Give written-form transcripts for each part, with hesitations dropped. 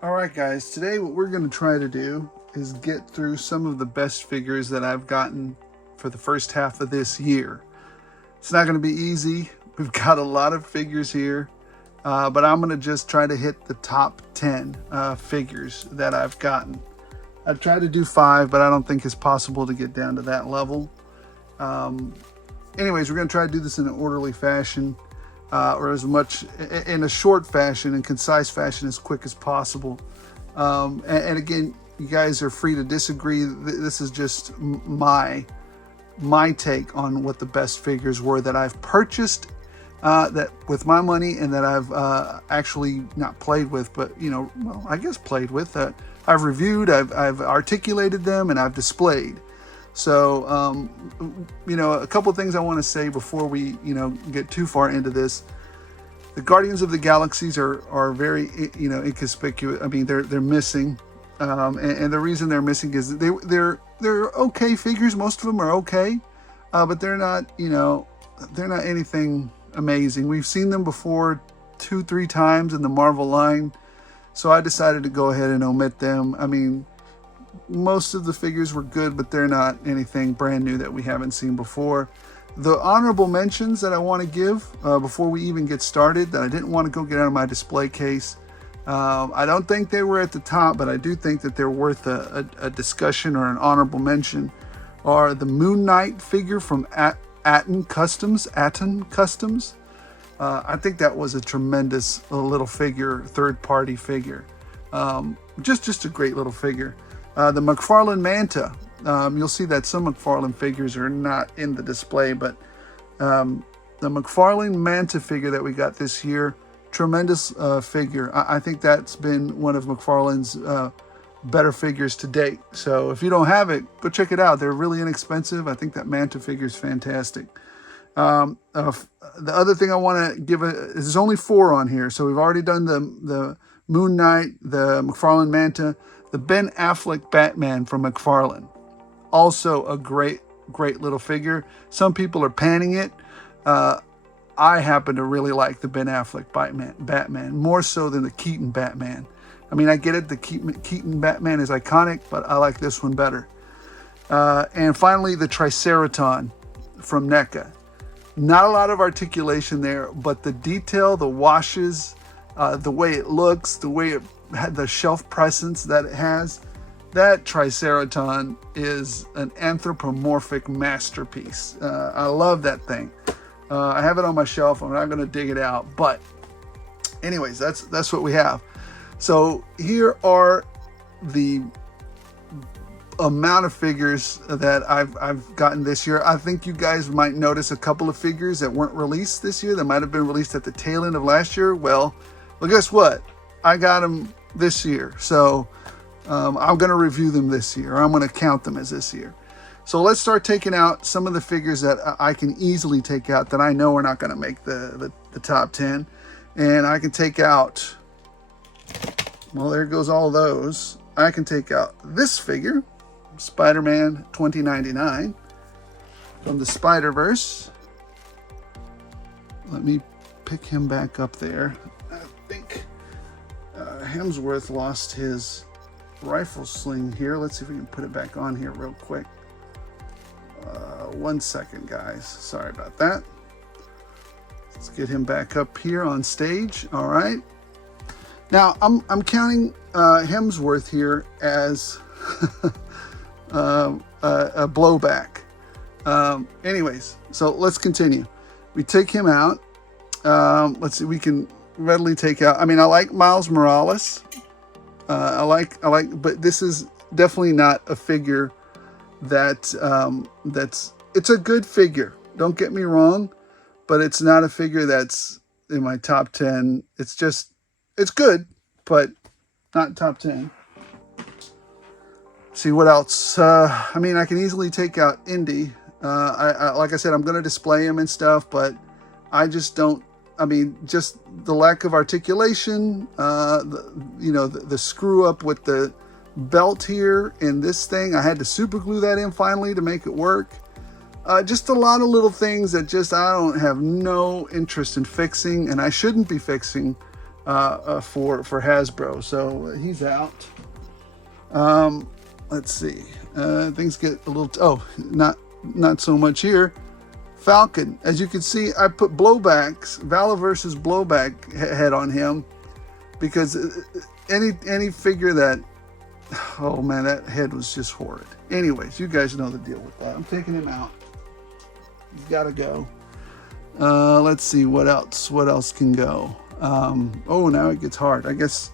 All right, guys, today what we're going to try to do is get through some of the best figures that I've gotten for the first half of this year. It's not going to be easy. We've got a lot of figures here, but I'm going to just try to hit the top 10 figures that I've gotten. I've tried to do 5, but I don't think it's possible to get down to that level. Anyways, we're going to try to do this in an orderly fashion. Or as much in a short fashion and concise fashion, as quick as possible. And again, you guys are free to disagree. This is just my take on what the best figures were that I've purchased that with my money, and that I've actually not played with, but well, I guess played with. I've reviewed, I've articulated them, and I've displayed. So, a couple of things I want to say before we, get too far into this. The Guardians of the Galaxies are very, inconspicuous. I mean, they're missing, and the reason they're missing is they're okay figures. Most of them are okay, but they're not, they're not anything amazing. We've seen them before 2-3 times in the Marvel line, so I decided to go ahead and omit them. I mean, most of the figures were good, but they're not anything brand new that we haven't seen before. The honorable mentions that I want to give before we even get started, that I didn't want to go get out of my display case. I don't think they were at the top, but I do think that they're worth a discussion or an honorable mention, are the Moon Knight figure from Atten Customs. I think that was a tremendous little figure, third-party figure. Just a great little figure. The McFarlane Manta, you'll see that some McFarlane figures are not in the display, but the McFarlane Manta figure that we got this year, tremendous figure. I think that's been one of McFarlane's better figures to date. So if you don't have it, go check it out. They're really inexpensive. I think that Manta figure is fantastic. The other thing I want to give is there's only 4 on here. So we've already done the Moon Knight, the McFarlane Manta, the Ben Affleck Batman from McFarlane. Also a great little figure. Some people are panning it. I happen to really like the Ben Affleck Batman, more so than the Keaton Batman. I mean, I get it, the Keaton Batman is iconic, but I like this one better. And finally, the Triceraton from NECA. Not a lot of articulation there, but the detail, the washes, the way it looks, the way it had the shelf presence that it has, that Triceraton is an anthropomorphic masterpiece. I love that thing. I have it on my shelf. I'm not going to dig it out, but anyways, that's what we have. So here are the amount of figures that I've gotten this year. I think you guys might notice a couple of figures that weren't released this year that might have been released at the tail end of last year. Well, guess what? I got them this year, so I'm going to review them this year. I'm going to count them as this year. So let's start taking out some of the figures that I can easily take out that I know are not going to make the top 10. And I can take out, well, there goes all those. I can take out this figure, Spider-Man 2099 from the Spider-Verse. Let me pick him back up there. I think Hemsworth lost his rifle sling here. Let's see if we can put it back on here real quick. 1 second, guys. Sorry about that. Let's get him back up here on stage. All right. Now I'm counting Hemsworth here as a blowback. Anyways, so let's continue. We take him out. Let's see. We can readily take out. I mean, I like Miles Morales. I like, but this is definitely not a figure that it's a good figure. Don't get me wrong, but it's not a figure that's in my top 10. It's good, but not top 10. See what else? I mean, I can easily take out Indy. Like I said, I'm going to display him and stuff, but I just don't. I mean, just the lack of articulation, the screw up with the belt here in this thing. I had to super glue that in finally to make it work. Just a lot of little things that I don't have no interest in fixing, and I shouldn't be fixing for Hasbro. So he's out. Let's see. Things get a little. Not so much here. Falcon. As you can see, I put blowbacks, Valor versus blowback head on him, because any figure that. Oh man, that head was just horrid. Anyways, you guys know the deal with that. I'm taking him out. He's got to go. Let's see what else. What else can go? Oh, now it gets hard. I guess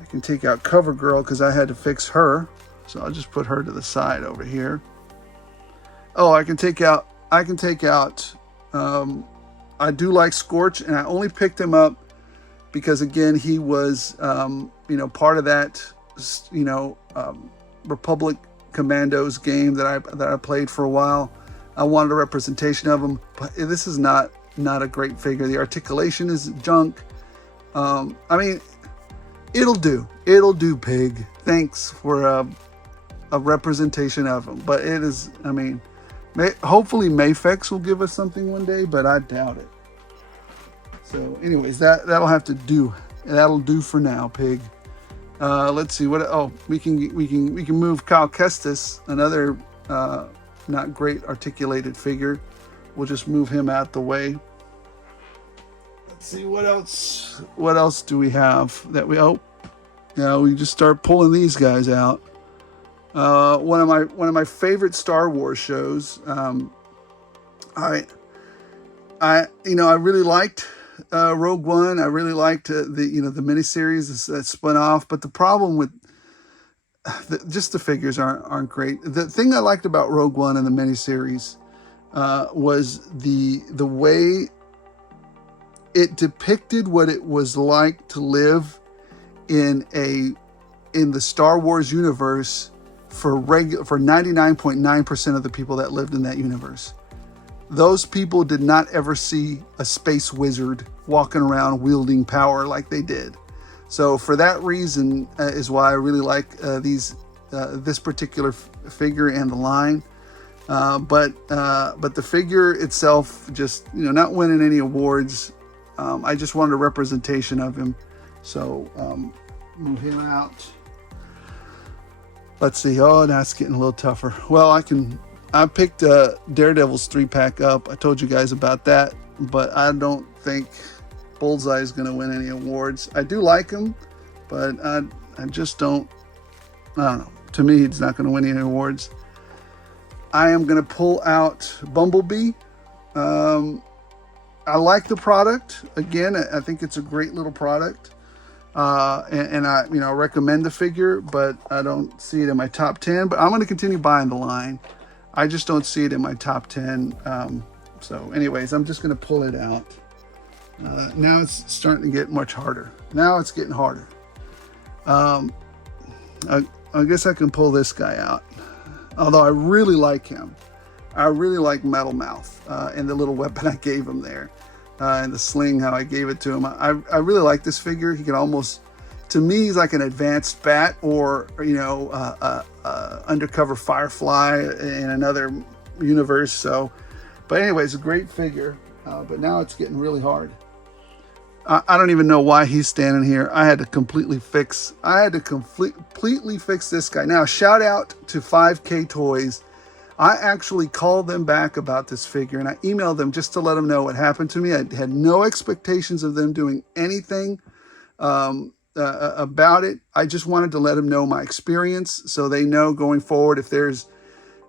I can take out CoverGirl because I had to fix her. So I'll just put her to the side over here. Oh, I can take out. I do like Scorch, and I only picked him up because again he was part of that Republic Commandos game that I played for a while. I wanted a representation of him, but this is not a great figure. The articulation is junk. I mean, it'll do, Pig. Thanks for a representation of him, but it is. I mean, hopefully Mayfex will give us something one day, but I doubt it. So, anyways, that'll have to do. That'll do for now, Pig. Let's see what. Oh, we can move Cal Kestis, another not great articulated figure. We'll just move him out the way. Let's see what else. What else do we have that we? Oh, yeah, we just start pulling these guys out. One of my favorite Star Wars shows. I really liked Rogue One. I really liked the miniseries that spun off. But the problem with just the figures aren't great. The thing I liked about Rogue One and the miniseries was the way it depicted what it was like to live in the Star Wars universe for 99.9% of the people that lived in that universe. Those people did not ever see a space wizard walking around wielding power like they did. So for that reason is why I really like this particular figure and the line. But the figure itself, just not winning any awards. I just wanted a representation of him. So move him out. Let's see. Oh, now it's getting a little tougher. Well, I picked Daredevil's 3-pack up. I told you guys about that, but I don't think Bullseye is going to win any awards. I do like him, but I just don't. I don't know. To me, he's not going to win any awards. I am going to pull out Bumblebee. I like the product. Again, I think it's a great little product. And I recommend the figure, but I don't see it in my top 10. But I'm going to continue buying the line. I just don't see it in my top 10. So anyways, I'm just going to pull it out. Now it's starting to get much harder. Now it's getting harder. I guess I can pull this guy out. Although I really like him. I really like Metal Mouth and the little weapon I gave him there. And the sling, how I gave it to him. I really like this figure. He can almost, to me, he's like an advanced Bat or, undercover Firefly in another universe. So, but anyways, a great figure. But now it's getting really hard. I don't even know why he's standing here. I had to completely fix this guy. Now, shout out to 5K Toys. I actually called them back about this figure, and I emailed them just to let them know what happened to me. I had no expectations of them doing anything about it. I just wanted to let them know my experience, so they know going forward if there's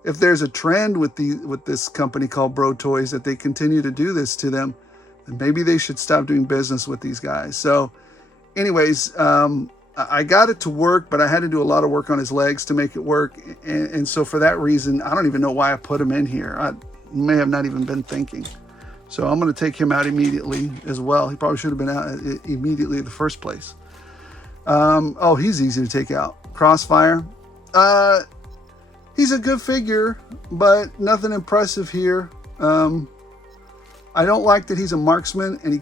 a trend with this company called Bro Toys that they continue to do this to them, then maybe they should stop doing business with these guys. So, anyways, I got it to work, but I had to do a lot of work on his legs to make it work. And so for that reason, I don't even know why I put him in here. I may have not even been thinking. So I'm going to take him out immediately as well. He probably should have been out immediately in the first place. Oh, he's easy to take out. Crossfire. He's a good figure, but nothing impressive here. I don't like that he's a marksman and he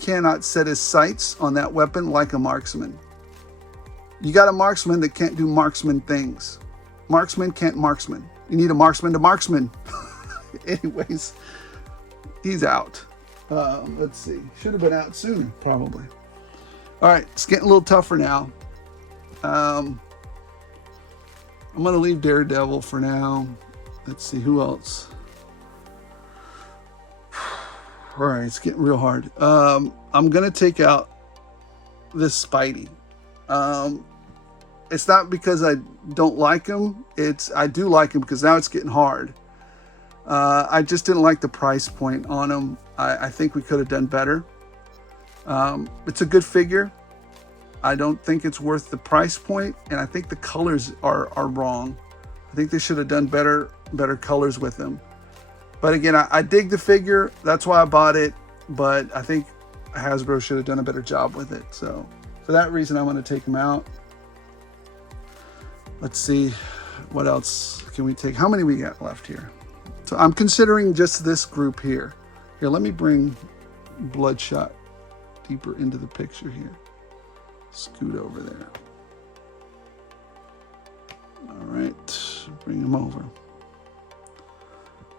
cannot set his sights on that weapon like a marksman. You got a marksman that can't do marksman things. Marksman can't marksman. You need a marksman to marksman. Anyways, he's out. Let's see. Should have been out sooner, probably. All right, it's getting a little tougher now. I'm going to leave Daredevil for now. Let's see, who else? All right, it's getting real hard. I'm going to take out this Spidey. It's not because I don't like him. I do like him because now it's getting hard. I just didn't like the price point on him. I think we could have done better. It's a good figure. I don't think it's worth the price point, and I think the colors are wrong. I think they should have done better colors with them. But again, I dig the figure. That's why I bought it. But I think Hasbro should have done a better job with it. So for that reason, I'm going to take them out. Let's see, what else can we take? How many we got left here? So I'm considering just this group here. Here, let me bring Bloodshot deeper into the picture here. Scoot over there. All right, bring him over.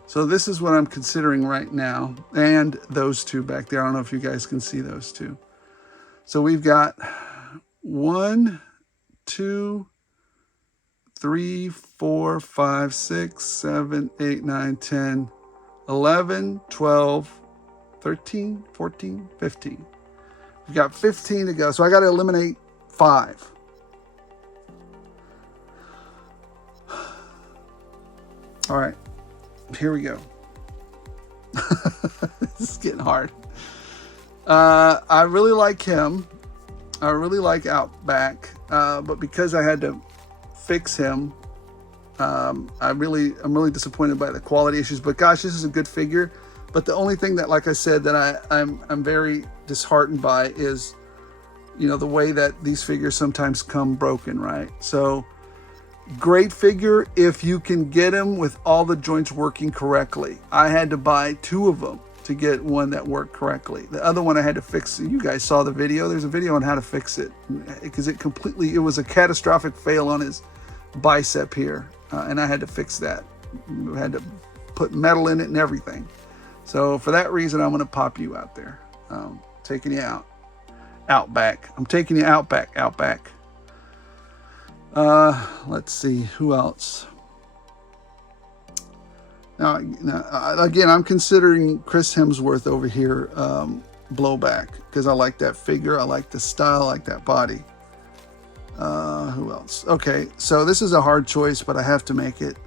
So this is what I'm considering right now. And those two back there. I don't know if you guys can see those two. So we've got 1, 2, 3, 4, 5, 6, 7, 8, 9, 10, 11, 12, 13, 14, 15. We've got 15 to go. So I got to eliminate 5. All right, here we go. This is getting hard. I really like him. I really like Outback, but because I had to fix him, I'm really disappointed by the quality issues. But gosh, this is a good figure. But the only thing that, like I said, that I'm very disheartened by is, you know, the way that these figures sometimes come broken, right? So great figure if you can get them with all the joints working correctly. I had to buy 2 of them to get one that worked correctly. The other one I had to fix. You guys saw the video. There's a video on how to fix it because it was a catastrophic fail on his bicep here, and I had to fix that. I had to put metal in it and everything. So for that reason, I'm going to pop you out there. Taking you out. Outback. I'm taking you Outback. Let's see, who else? Now, again, I'm considering Chris Hemsworth over here, Blowback, because I like that figure, I like the style, I like that body. Who else? Okay, so this is a hard choice, but I have to make it.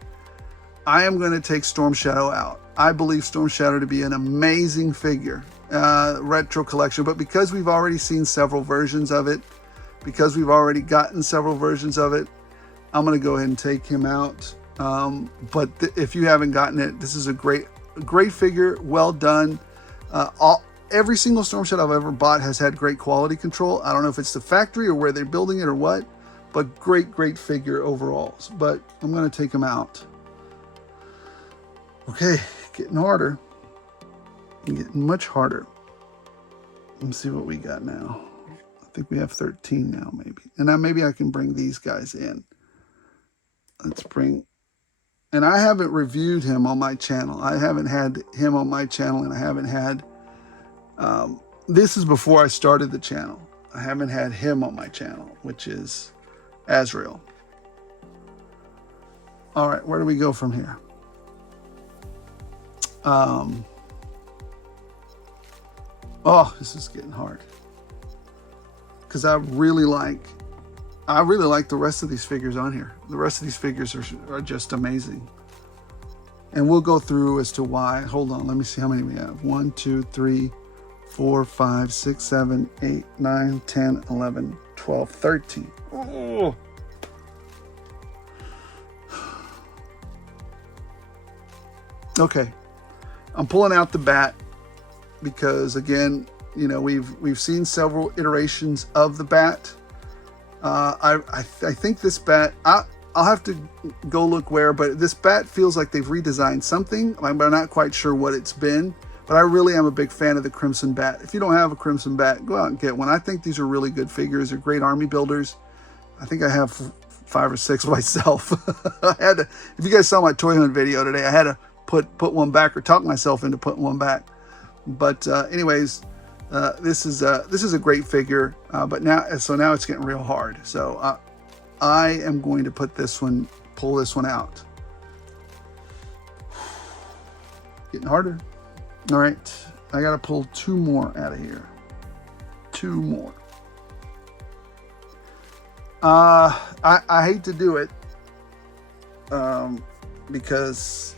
I am going to take Storm Shadow out. I believe Storm Shadow to be an amazing figure, retro collection, but because we've already seen several versions of it, because we've already gotten several versions of it, I'm going to go ahead and take him out. But if you haven't gotten it, this is a great figure, well done. Every single Storm Shadow I've ever bought has had great quality control. I don't know if it's the factory or where they're building it or what, but great figure overall. But I'm going to take him out. Okay, getting harder. Getting much harder. Let's see what we got now. I think we have 13 now, maybe. And now maybe I can bring these guys in. Let's bring... And I haven't reviewed him on my channel. I haven't had him on my channel, and I haven't had... this is before I started the channel. I haven't had him on my channel, which is Azrael. All right, where do we go from here? Oh, this is getting hard. Because I really like the rest of these figures on here. The rest of these figures are just amazing. And we'll go through as to why. Hold on, let me see how many we have. 1, 2, 3, 4, 5, 6, 7, 8, 9, 10, 11, 12, 13. Oh. Okay, I'm pulling out the bat because, again, you know, we've seen several iterations of the bat. I think this bat, I'll have to go look where, but this bat feels like they've redesigned something. I'm not quite sure what it's been, but I really am a big fan of the Crimson Bat. If you don't have a Crimson Bat, go out and get one. I think these are really good figures. They're great army builders. I think I have 5 or 6 myself. I had to, if you guys saw my toy hunt video today, I had to put one back or talk myself into putting one back. But anyways, This is a great figure, but now it's getting real hard. So I am going to pull this one out. Getting harder. All right, I got to pull 2 more out of here. 2 more. I hate to do it, because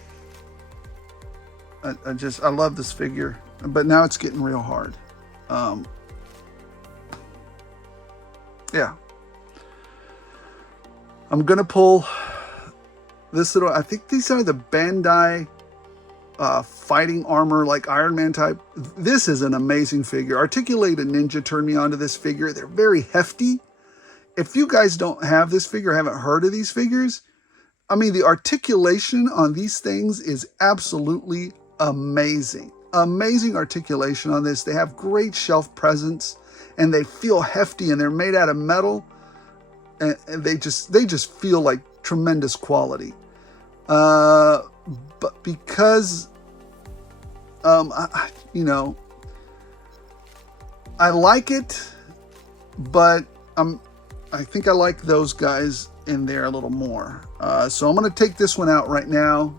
I love this figure, but now it's getting real hard. Yeah. I'm gonna pull this little, I think these are the Bandai fighting armor, like Iron Man type. This is an amazing figure. Articulated Ninja turned me onto this figure. They're very hefty. If you guys don't have this figure, haven't heard of these figures, I mean, the articulation on these things is absolutely amazing. Amazing articulation on this. They have great shelf presence, and they feel hefty, and they're made out of metal, and they just feel like tremendous quality. But because you know, I like it, but I think I like those guys in there a little more. So I'm going to take this one out right now.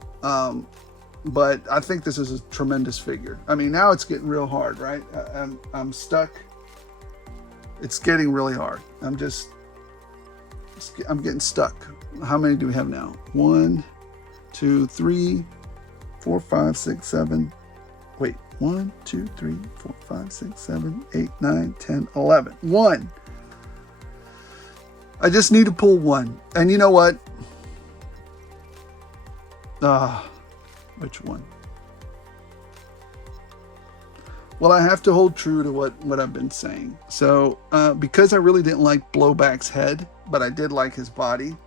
But I think this is a tremendous figure. I mean, now it's getting real hard, right? I'm stuck. It's getting really hard. I'm getting stuck. How many do we have now? 1, 2, 3, 4, 5, 6, 7. Wait, 1, 2, 3, 4, 5, 6, 7, 8, 9, 10, 11. 1. I just need to pull 1. And you know what? Which one? Well, I have to hold true to what I've been saying. So, because I really didn't like Blowback's head, but I did like his body.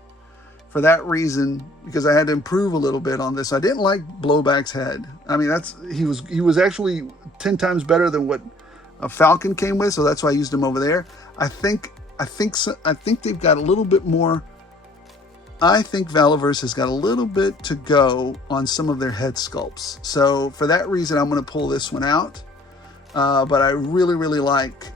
For that reason, because I had to improve a little bit on this, I didn't like Blowback's head. I mean, he was actually 10 times better than what a Falcon came with, so that's why I used him over there. I think they've got a little bit more. I think Valaverse has got a little bit to go on some of their head sculpts. So for that reason, I'm going to pull this one out. But I really, really like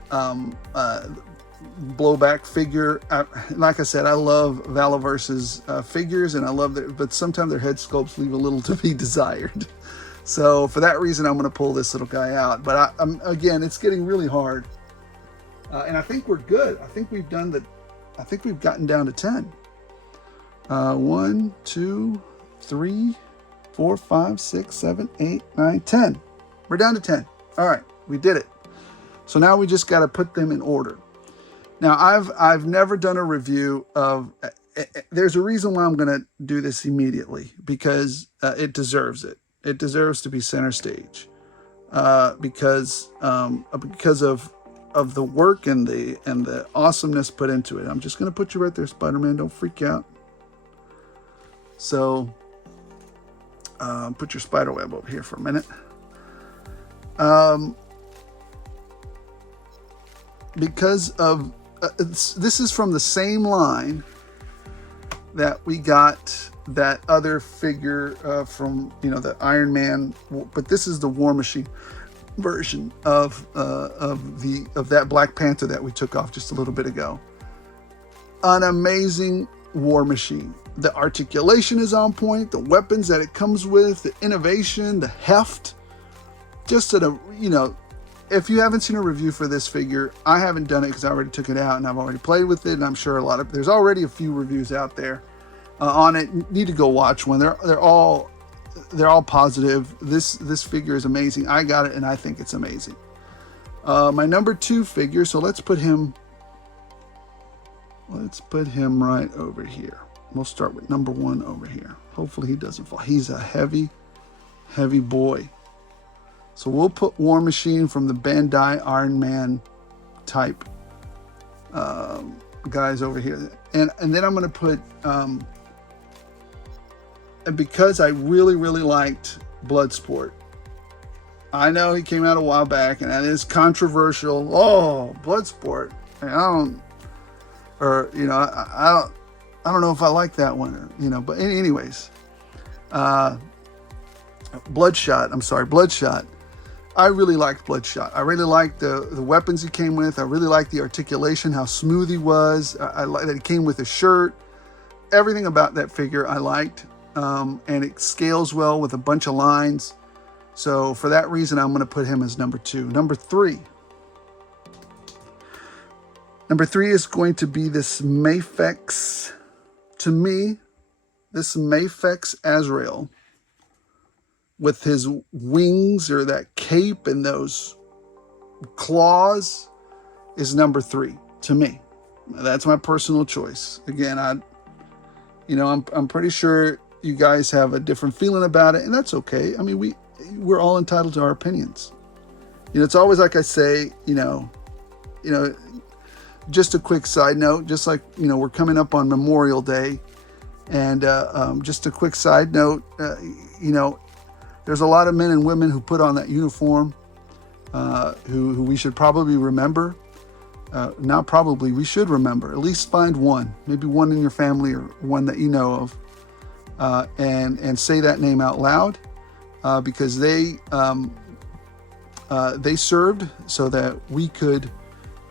Blowback figure. Like I said, I love Valaverse's figures, and I love that, but sometimes their head sculpts leave a little to be desired. So for that reason, I'm going to pull this little guy out. But again, it's getting really hard. And I think we're good. I think we've gotten down to 10. 1, 2, 3, 4, 5, 6, 7, 8, 9, 10. We're down to 10. All right, we did it. So now we just got to put them in order. Now I've never done a review of. There's a reason why I'm going to do this immediately, because it deserves it. It deserves to be center stage, because of the work and the awesomeness put into it. I'm just going to put you right there, Spider-Man. Don't freak out. So, put your spider web over here for a minute. Because of this is from the same line that we got that other figure from, the Iron Man, but this is the War Machine version of that Black Panther that we took off just a little bit ago. An amazing War Machine. The articulation is on point, the weapons that it comes with, the innovation, the heft. Just if you haven't seen a review for this figure, I haven't done it because I already took it out and I've already played with it, and I'm sure there's already a few reviews out there on it. You need to go watch one. They're all positive. This figure is amazing. I got it and I think it's amazing. My number 2 figure, so let's put him right over here. We'll start with number 1 over here. Hopefully he doesn't fall. He's a heavy boy. So we'll put War Machine from the Bandai Iron Man type guys over here. And then I'm going to put, because I really, really liked Bloodsport. I know he came out a while back, and that is controversial. Oh, Bloodsport. I don't know if I like that one, but anyways, Bloodshot. I really liked Bloodshot. I really liked the weapons he came with. I really liked the articulation, how smooth he was. I liked that he came with a shirt. Everything about that figure I liked. And it scales well with a bunch of lines. So for that reason, I'm going to put him as number 2. Number 3. Number 3 is going to be this Mafex. To me, this Mafex Azrael with his wings or that cape and those claws is number 3 to me. That's my personal choice. Again, I'm pretty sure you guys have a different feeling about it, and that's okay. I mean, we're all entitled to our opinions. It's always like I say, just a quick side note, just like, we're coming up on Memorial Day, and just a quick side note, there's a lot of men and women who put on that uniform, who we should probably remember. Not probably, we should remember. At least find one, maybe one in your family or one that you know of, and say that name out loud, because they served so that we could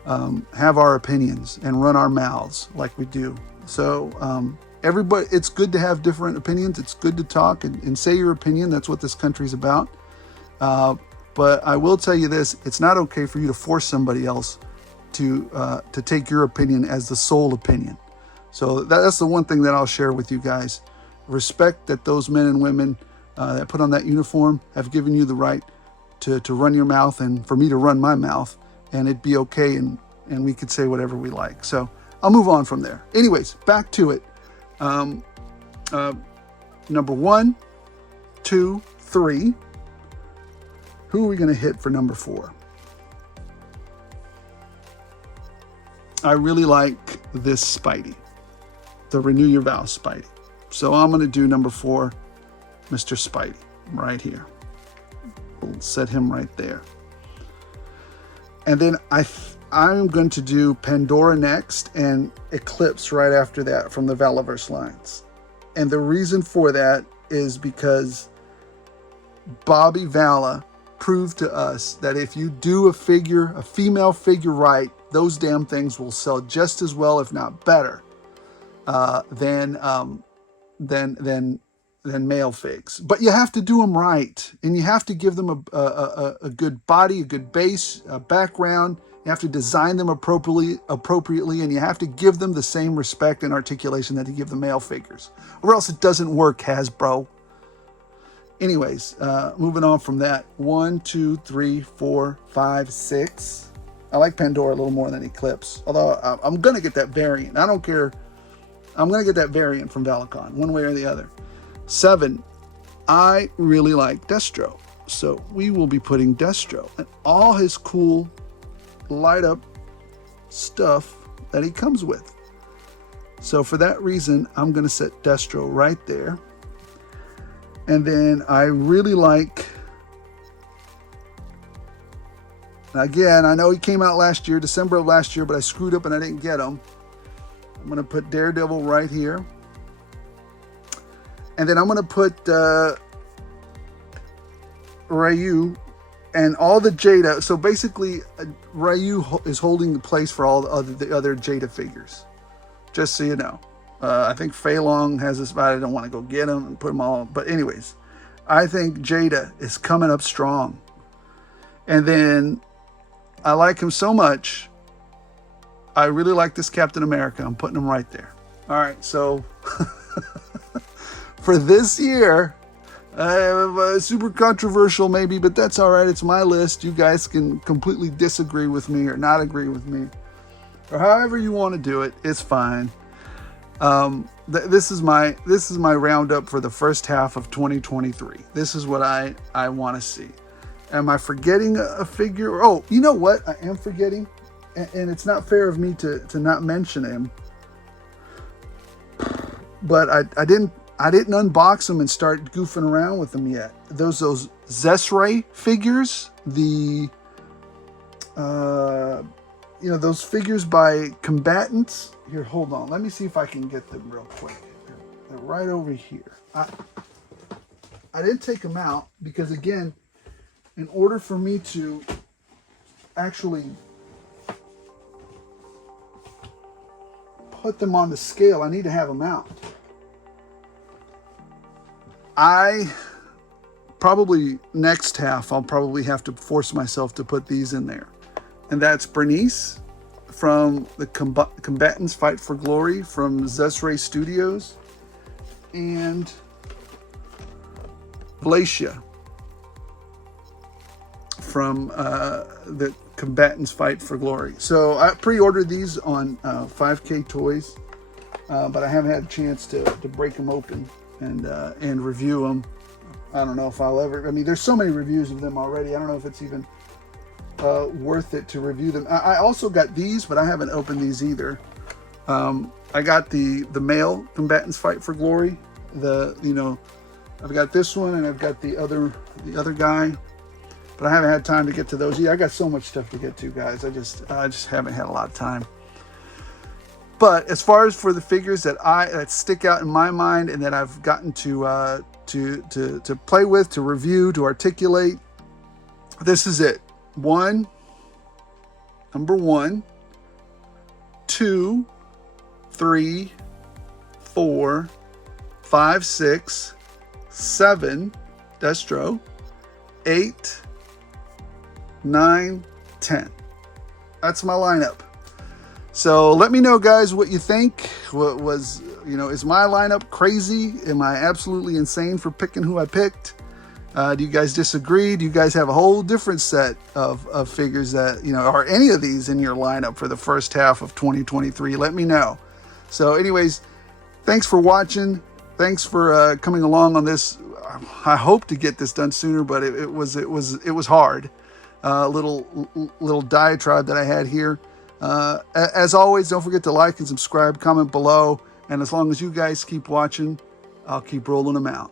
have our opinions and run our mouths like we do. So everybody, it's good to have different opinions. It's good to talk and say your opinion. That's what this country's about. But I will tell you this: it's not okay for you to force somebody else to take your opinion as the sole opinion. So that's the one thing that I'll share with you guys. Respect that those men and women that put on that uniform have given you the right to run your mouth, and for me to run my mouth, and it'd be okay, and we could say whatever we like. So I'll move on from there. Anyways, back to it. Number 1, 2, 3. Who are we going to hit for number 4? I really like this Spidey, the Renew Your Vows Spidey. So I'm going to do number 4, Mr. Spidey, right here. We'll set him right there. And then I'm going to do Pandora next and Eclipse right after that from the Valaverse lines. And the reason for that is because Bobby Vala proved to us that if you do a female figure right, those damn things will sell just as well, if not better, than male figs. But you have to do them right, and you have to give them a good body, a good base, a background. You have to design them appropriately, and you have to give them the same respect and articulation that you give the male figures, or else it doesn't work, Hasbro. Anyways, moving on from that. 1, 2, 3, 4, 5, 6. I like Pandora a little more than Eclipse, although I'm going to get that variant. I don't care. I'm going to get that variant from Valicon, one way or the other. 7, I really like Destro. So we will be putting Destro and all his cool light up stuff that he comes with. So for that reason, I'm going to set Destro right there. And then I really like, again, I know he came out last year, December of last year, but I screwed up and I didn't get him. I'm going to put Daredevil right here. And then I'm going to put Ryu and all the Jada. So basically, Ryu is holding the place for all the other Jada figures. Just so you know. I think Fei Long has this, but I don't want to go get him and put them all. But anyways, I think Jada is coming up strong. And then I like him so much. I really like this Captain America. I'm putting him right there. All right, so for this year, super controversial maybe, but that's all right. It's my list. You guys can completely disagree with me or not agree with me, or however you want to do it. It's fine. This is my roundup for the first half of 2023. This is what I want to see. Am I forgetting a figure? Oh, you know what? I am forgetting, and it's not fair of me to not mention him. But I didn't unbox them and start goofing around with them yet. Those Zesray figures, those figures by combatants. Here, hold on. Let me see if I can get them real quick. They're right over here. I didn't take them out because, again, in order for me to actually put them on the scale, I need to have them out. I probably next half, I'll probably have to force myself to put these in there. And that's Bernice from the Combatants Fight for Glory from Zesray Studios, and Vlasia from the Combatants Fight for Glory. So I pre-ordered these on 5K Toys, but I haven't had a chance to break them open and review them. I don't know if I'll ever. I mean, there's so many reviews of them already. I don't know if it's even worth it to review them. I also got these, but I haven't opened these either. I got the male Combatants Fight for Glory. I've got this one, and I've got the other guy, but I haven't had time to get to those. Yeah, I got so much stuff to get to, guys. I just haven't had a lot of time. But as far as for the figures that stick out in my mind and that I've gotten to play with, to review, to articulate, this is it. Number 1, 2, 3, 4, 5, 6, 7, Destro, 8, 9, 10. That's my lineup. So let me know, guys, what you think. What was, is my lineup crazy? Am I absolutely insane for picking who I picked? Do you guys disagree? Do you guys have a whole different set of figures that, are any of these in your lineup for the first half of 2023? Let me know. So anyways, thanks for watching. Thanks for coming along on this. I hope to get this done sooner, but it was hard. Little diatribe that I had here. As always, don't forget to like and subscribe, comment below. And as long as you guys keep watching, I'll keep rolling them out.